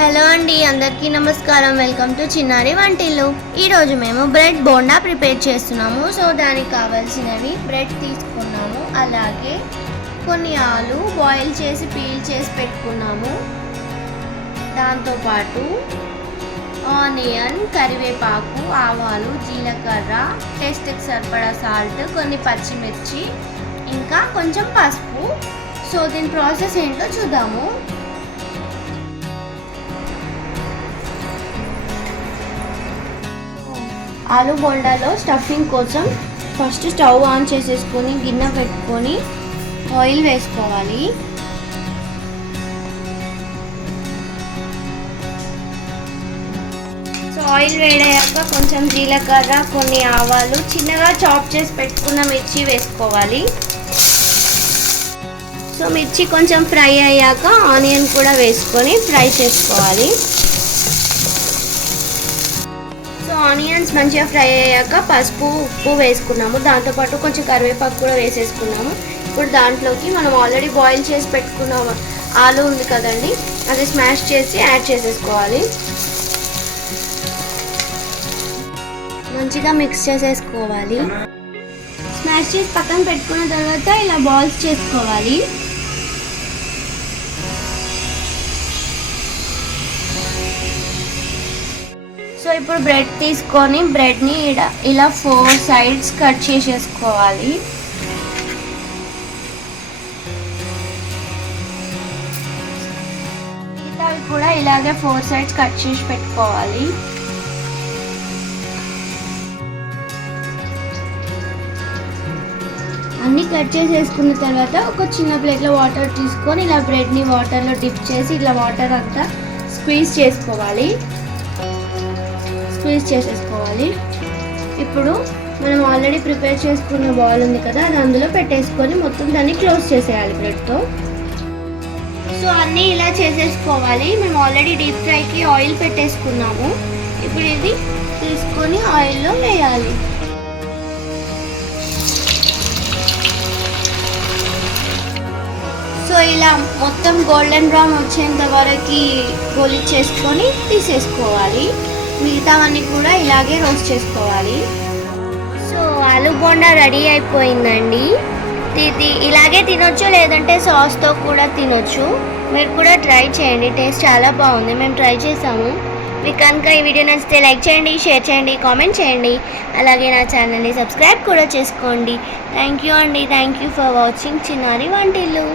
Hello అండి, అందరికీ నమస్కారం. వెల్కమ్ టు చిన్నారి వంటిల్లు. ఈరోజు మేము బ్రెడ్ బోండా ప్రిపేర్ చేస్తున్నాము. సో దానికి కావాల్సినవి బ్రెడ్ తీసుకున్నాము, అలాగే కొన్ని ఆలు బాయిల్ చేసి పీల్ చేసి పెట్టుకున్నాము. దాంతోపాటు ఆనియన్, కరివేపాకు, ఆవాలు, జీలకర్ర, టేస్ట్కి సరిపడా సాల్ట్, కొన్ని పచ్చిమిర్చి, ఇంకా కొంచెం పసుపు. సో దీని ప్రాసెస్ ఏంటో చూద్దాము. ఆలు బోండాలో స్టఫింగ్ కోసం ఫస్ట్ స్టవ్ ఆన్ చేసేసుకొని గిన్నె పెట్టుకొని ఆయిల్ వేసుకోవాలి. సో ఆయిల్ వేడయ్యాక కొంచెం జీలకర్ర, కొన్ని ఆవాలు, చిన్నగా చాప్ చేసి పెట్టుకున్న మిర్చి వేసుకోవాలి. సో మిర్చి కొంచెం ఫ్రై అయ్యాక ఆనియన్ కూడా వేసుకొని ఫ్రై చేసుకోవాలి. సో ఆనియన్స్ మంచిగా ఫ్రై అయ్యాక పసుపు, ఉప్పు వేసుకున్నాము. దాంతోపాటు కొంచెం కరివేపాకు కూడా వేసేసుకున్నాము. ఇప్పుడు దాంట్లోకి మనం ఆల్రెడీ బాయిల్ చేసి పెట్టుకున్న ఆలు ఉంది కదండి, అది స్మాష్ చేసి యాడ్ చేసేసుకోవాలి. మంచిగా మిక్స్ చేసేసుకోవాలి. స్మాష్ చేసి పక్కన పెట్టుకున్న తర్వాత ఇలా బాల్స్ చేసుకోవాలి. సో ఇప్పుడు బ్రెడ్ తీసుకొని బ్రెడ్ని ఇలా 4 సైడ్స్ కట్ చేసేసుకోవాలి. అవి కూడా ఇలాగే 4 సైడ్స్ కట్ చేసి పెట్టుకోవాలి. అన్నీ కట్ చేసేసుకున్న తర్వాత ఒక చిన్న ప్లేట్లో వాటర్ తీసుకొని ఇలా బ్రెడ్ని వాటర్లో డిప్ చేసి ఇలా వాటర్ అంతా స్క్వీజ్ చేసుకోవాలి. ఇప్పుడు మనం ఆల్రెడీ ప్రిపేర్ చేసుకున్న బాల్ ఉంది కదా, అది అందులో పెట్టేసుకొని మొత్తం దాన్ని క్లోజ్ చేసేయాలి బ్రెడ్తో. సో అన్నీ ఇలా చేసేసుకోవాలి. మేము ఆల్రెడీ డీప్ ఫ్రైకి ఆయిల్ పెట్టేసుకున్నాము. ఇప్పుడు ఇది తీసుకొని ఆయిల్లో వేయాలి. సో ఇలా మొత్తం గోల్డెన్ బ్రౌన్ వచ్చేంత వరకు గోలిచ్చేసుకొని తీసేసుకోవాలి. మిగతావన్నీ కూడా ఇలాగే రోస్ట్ చేసుకోవాలి. సో ఆలు బోండా రెడీ అయిపోయిందండి. ఇలాగే తినొచ్చు, లేదంటే సాస్తో కూడా తినొచ్చు. మీరు కూడా ట్రై చేయండి, టేస్ట్ చాలా బాగుంది. మేము ట్రై చేసాము. మీకు కనుక ఈ వీడియో నచ్చితే లైక్ చేయండి, షేర్ చేయండి, కామెంట్ చేయండి. అలాగే నా ఛానల్ని సబ్స్క్రైబ్ కూడా చేసుకోండి. థ్యాంక్ యూ అండి. థ్యాంక్ యూ ఫర్ వాచింగ్ చిన్నారి వంటిల్లు.